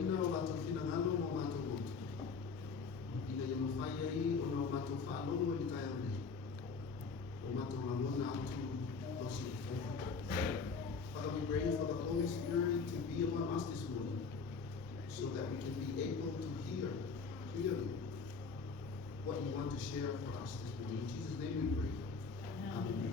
ina o lato finangalo mo mato moto. Ina ia mawhai ai o na o mato whaalongo i tai au nei. O mato lamona atu losi o whai. Father, we pray for the Holy Spirit to be among us this morning so that we can be able to hear clearly what you want to share for us this morning. In Jesus' name we pray. Amen.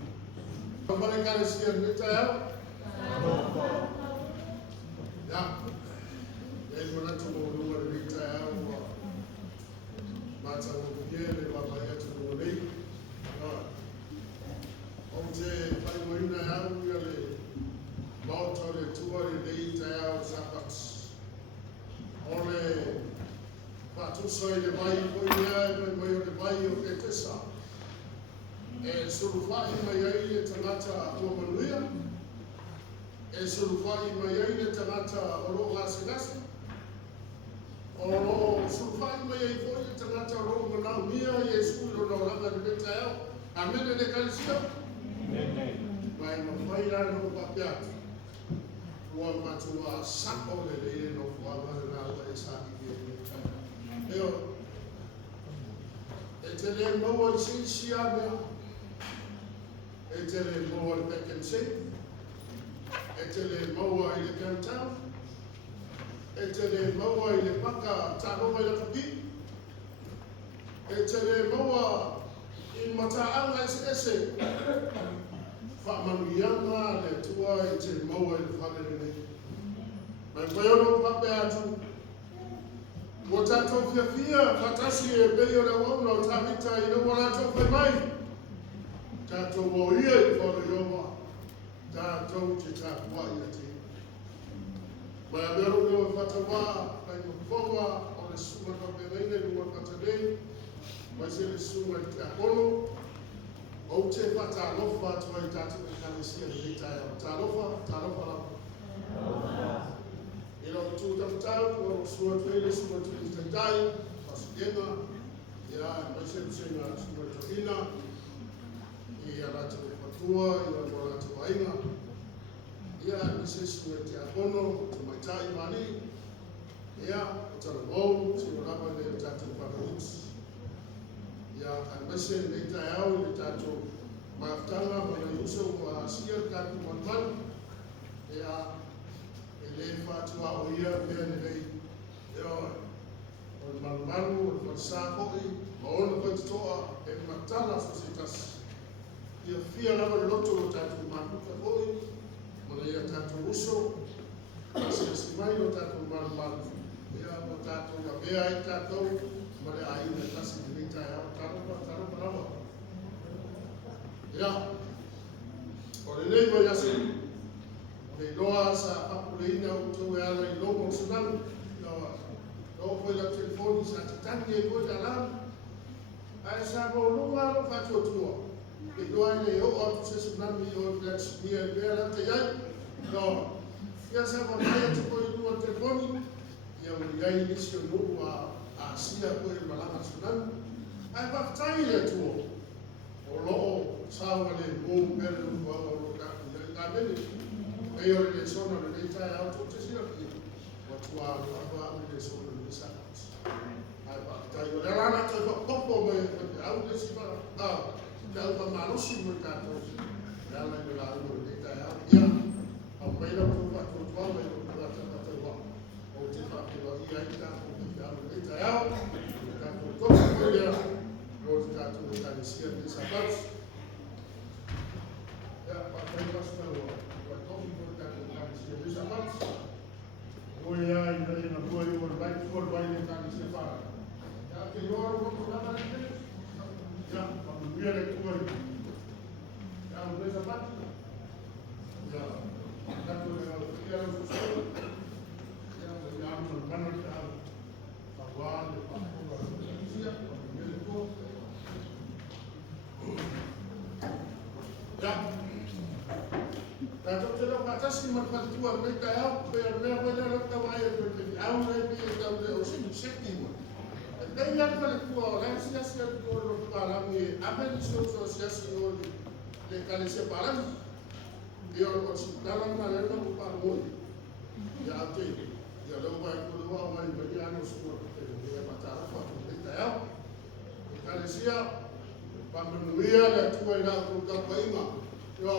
Soy de vai foi de vai o que tesa surufai mai ai tangata o manuia surufai mai ai tangata o ro ngasigasi o surufai mai ai foi tangata o ro mana mia Yesu lo no ranga de tayo amen de kalsia vai no vai lá no papia o matua saco de no fala na esa Eo, e te le maua I sinsia mea, e te le maua I Pekense, e te le maua I le Kantau, e te le maua I le Paka Tāronga I le Kapi, e te le maua I Mataanga Ese, whaamanuianga le tua I te maua I le whanere. Mai koeono pape atu, mo tātou whiawhia, whatasi e pei o na wauna o tāwita I na wala tau whai mai. Tātou o ia I whare iowa, tātou te tāpua I a te. Mai a mero meo whatawa, mai mawhawa o le sunga ka pereine ni wa whatanei, mai se le sunga I te akono, o te whata alofa atua I tātou I kānesia ni tai au. Tālofa lapa. Ilo tu tamtau o sua tuile sua tuile tantai pasukema ya maisha msenga sua tuina ya ratu patua ya ratu waina ya nise sua te akono tumatai mani ya utalabo sua rapa ne tatu paruts ya anbese ne tayau ne tatu maftanga mana yuso wa asia katu manman ya le fatua o ia mea nei o le malumalu o le falsafo'i ma ona faitoto'a e matala fasitas ia fia lava le loto o tatou makuka fo'i ma le ia tatou uso asiasi mai o tatou malumalu ia o tatou avea ai tatou ma le āina tasi lenei taeao talofa lava ia o lenei mai ase le loa sa apuleina o tau e ala I lomo sunami no foi la telefoni sa titangi e foi da lan ai sa mo lunga lo fatua tua e loa le o o se sunami o flex mia e la te ai no ia sa mo mai te foi lua telefoni ia o ia inicio no a sia foi malanga sunami ai pa tai le tua o lo sa le mo per o ka bene e ora le sono le dei au tutte si qui o tua le sono le sa ai pa tai o la na to popo me au le si pa da pa malo si mo ta to la le dei au ya au me la to pa to tua me lo ta ta o te fa che lo ia ta o le dei au ta to ya o ta to ta si le sa pa ya pa tai pa sta Oi ai dai na tua I vor vai ne kan se fara. Ya ke yor ko na na ne. Ya pa via le tua. Ya o le sapat. Ya na tu le ya lo so. Ya ya mo kan na ta. Pa wa le pa ko ya le ko. Ya Tato te lo patasi marfatua mereka au per me voglio lo tawai per au le bi tau le osin sekti mo. Dai ya ka le tua la sia sia tu lo pala mi apen so sia sia no le kale se pala. Io lo si dalla na le no pa mo. Ya te ya lo vai ko lo semua dia baca apa kita ya. Kalau siap, pamenuia dan tua ina kuka paima. Yo,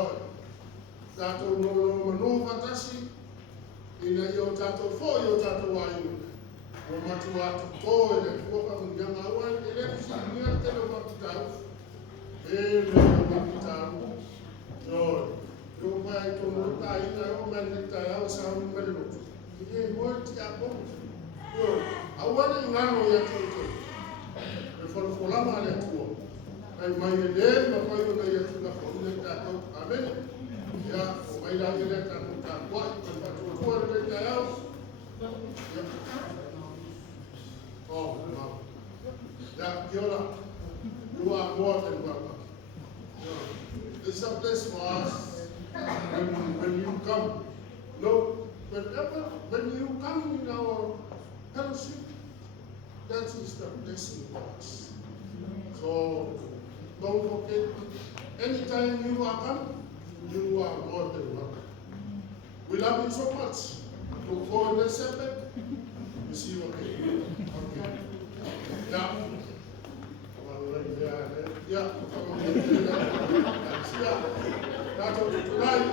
satu menu fantasi. Ina yo satu fo yo satu wayu. Matu watu ko ile kuoka mnyama awan ile kusimia tena kwa kitabu. Ile kwa kitabu. Yo, yo kwa ito mluka ina yo mendita ya samu melu. Ile moti hapo. Yo, awan ngano ya tuto. Kwa fulama ile tuo. Ai mai ile kwa hiyo na yetu na kwa ile tato. Amen. Ya, mai ile tato kwa kwa ile yao. Oh, wow. Yeah, Kiola, you are more than welcome. It's a place for us when you come. No, when you come in our fellowship, that is the blessing for us. So don't forget, anytime you are come, you are more than welcome. We love you so much. Look forward to the Sabbath. You see what they do. Okay. Yeah. Yeah. That's what tonight.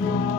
Lord.